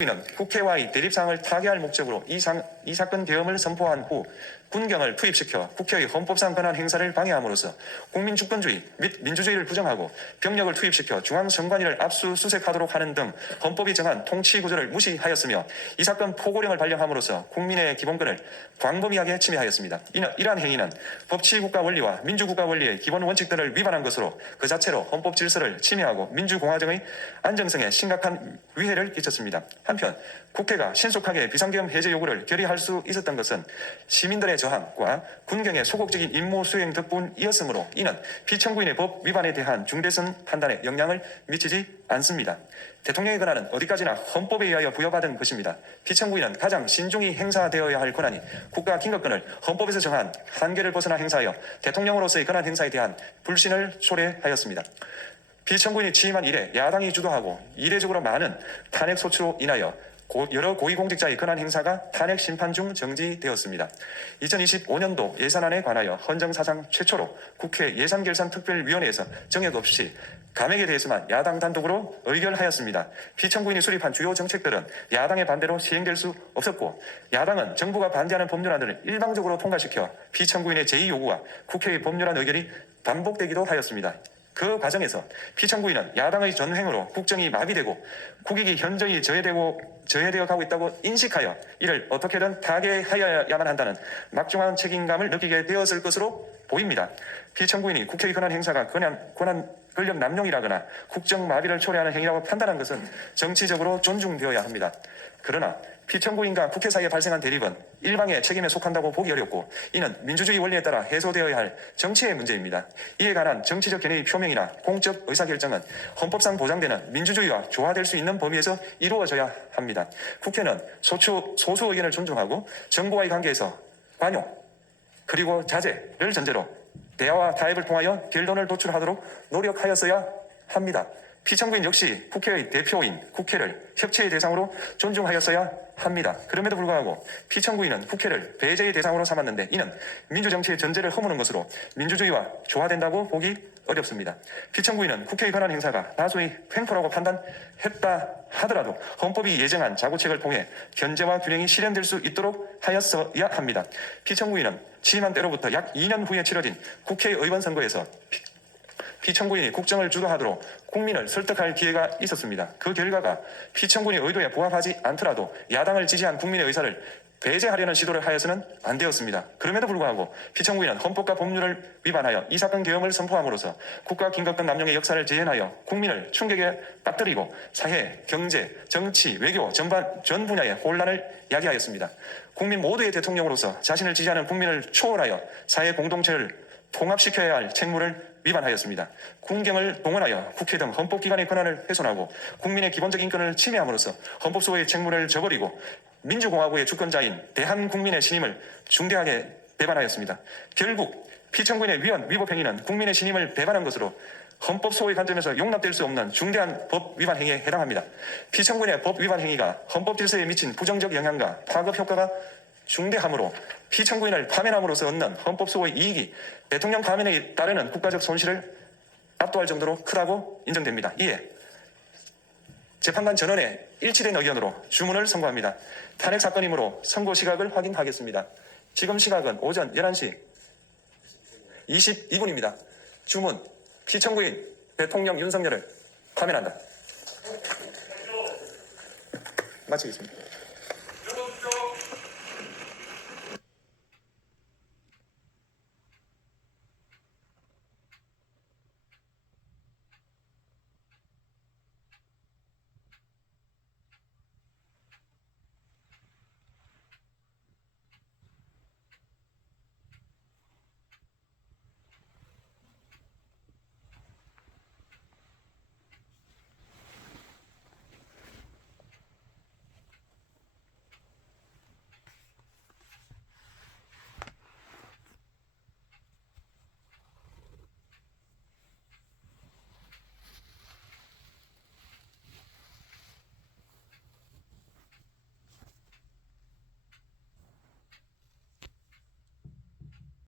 는 국회와의 대립상을 타개할 목적으로 이 사건 계엄을 선포한 후 군경을 투입시켜 국회의 헌법상 권한 행사를 방해함으로써 국민 주권주의 및 민주주의를 부정하고 병력을 투입시켜 중앙선관위를 압수수색하도록 하는 등 헌법이 정한 통치구조를 무시하였으며 이 사건 포고령을 발령함으로써 국민의 기본권을 광범위하게 침해하였습니다. 이러한 행위는 법치국가 원리와 민주국가 원리의 기본 원칙들을 위반한 것으로 그 자체로 헌법 질서를 침해하고 민주공화정의 안정성에 심각한 위해를 끼쳤습니다. 한편 국회가 신속하게 비상계엄 해제 요구를 결의할 수 있었던 것은 시민들의 저항과 군경의 소극적인 임무 수행 덕분이었으므로 이는 피청구인의 법 위반에 대한 중대성 판단에 영향을 미치지 않습니다. 대통령의 권한은 어디까지나 헌법에 의하여 부여받은 것입니다. 피청구인은 가장 신중히 행사되어야 할 권한이 국가 긴급권을 헌법에서 정한 한계를 벗어나 행사하여 대통령으로서의 권한 행사에 대한 불신을 초래하였습니다. 피청구인이 취임한 이래 야당이 주도하고 이례적으로 많은 탄핵 소추로 인하여 여러 고위공직자의 권한 행사가 탄핵 심판 중 정지되었습니다. 2025년도 예산안에 관하여 헌정사상 최초로 국회 예산결산특별위원회에서 정액 없이 감액에 대해서만 야당 단독으로 의결하였습니다. 피청구인이 수립한 주요 정책들은 야당의 반대로 시행될 수 없었고 야당은 정부가 반대하는 법률안을 일방적으로 통과시켜 피청구인의 제의 요구와 국회의 법률안 의결이 반복되기도 하였습니다. 그 과정에서 피청구인은 야당의 전횡으로 국정이 마비되고 국익이 현저히 저해되어 가고 있다고 인식하여 이를 어떻게든 타개하여야만 한다는 막중한 책임감을 느끼게 되었을 것으로 보입니다. 피청구인이 국회의 권한 행사가 권력 남용이라거나 국정 마비를 초래하는 행위라고 판단한 것은 정치적으로 존중되어야 합니다. 그러나 피청구인과 국회 사이에 발생한 대립은 일방의 책임에 속한다고 보기 어렵고 이는 민주주의 원리에 따라 해소되어야 할 정치의 문제입니다. 이에 관한 정치적 견해의 표명이나 공적 의사결정은 헌법상 보장되는 민주주의와 조화될 수 있는 범위에서 이루어져야 합니다. 국회는 소수 의견을 존중하고 정부와의 관계에서 관용 그리고 자제를 전제로 대화와 타협을 통하여 결론을 도출하도록 노력하였어야 합니다. 피청구인 역시 국회의 대표인 국회를 협치의 대상으로 존중하였어야 합니다. 그럼에도 불구하고 피청구인은 국회를 배제의 대상으로 삼았는데 이는 민주정치의 전제를 허무는 것으로 민주주의와 조화된다고 보기 어렵습니다. 피청구인은 국회의 권한 행사가 다수의 횡포라고 판단했다 하더라도 헌법이 예정한 자구책을 통해 견제와 균형이 실현될 수 있도록 하였어야 합니다. 피청구인은 취임한 때로부터 약 2년 후에 치러진 국회의원 선거에서 피청구인이 국정을 주도하도록 국민을 설득할 기회가 있었습니다. 그 결과가 피청구인의 의도에 부합하지 않더라도 야당을 지지한 국민의 의사를 배제하려는 시도를 하여서는 안 되었습니다. 그럼에도 불구하고 피청구인은 헌법과 법률을 위반하여 이 사건 계엄을 선포함으로써 국가 긴급권 남용의 역사를 재현하여 국민을 충격에 빠뜨리고 사회, 경제, 정치, 외교 전 분야의 혼란을 야기하였습니다. 국민 모두의 대통령으로서 자신을 지지하는 국민을 초월하여 사회 공동체를 통합시켜야 할 책무를 위반하였습니다. 군경을 동원하여 국회 등 헌법기관의 권한을 훼손하고 국민의 기본적 인권을 침해함으로써 헌법소의 책무를 저버리고 민주공화국의 주권자인 대한국민의 신임을 중대하게 배반하였습니다. 결국 피청구인의 위법 행위는 국민의 신임을 배반한 것으로 헌법소의 관점에서 용납될 수 없는 중대한 법 위반 행위에 해당합니다. 피청구인의 법 위반 행위가 헌법 질서에 미친 부정적 영향과 파급 효과가 중대하므로 피청구인을 파면함으로써 얻는 헌법소의 이익이 대통령 파면에 따르는 국가적 손실을 압도할 정도로 크다고 인정됩니다. 이에 재판관 전원의 일치된 의견으로 주문을 선고합니다. 탄핵 사건이므로 선고 시각을 확인하겠습니다. 지금 시각은 오전 11시 22분입니다. 주문, 피청구인 대통령 윤석열을 파면한다. 마치겠습니다.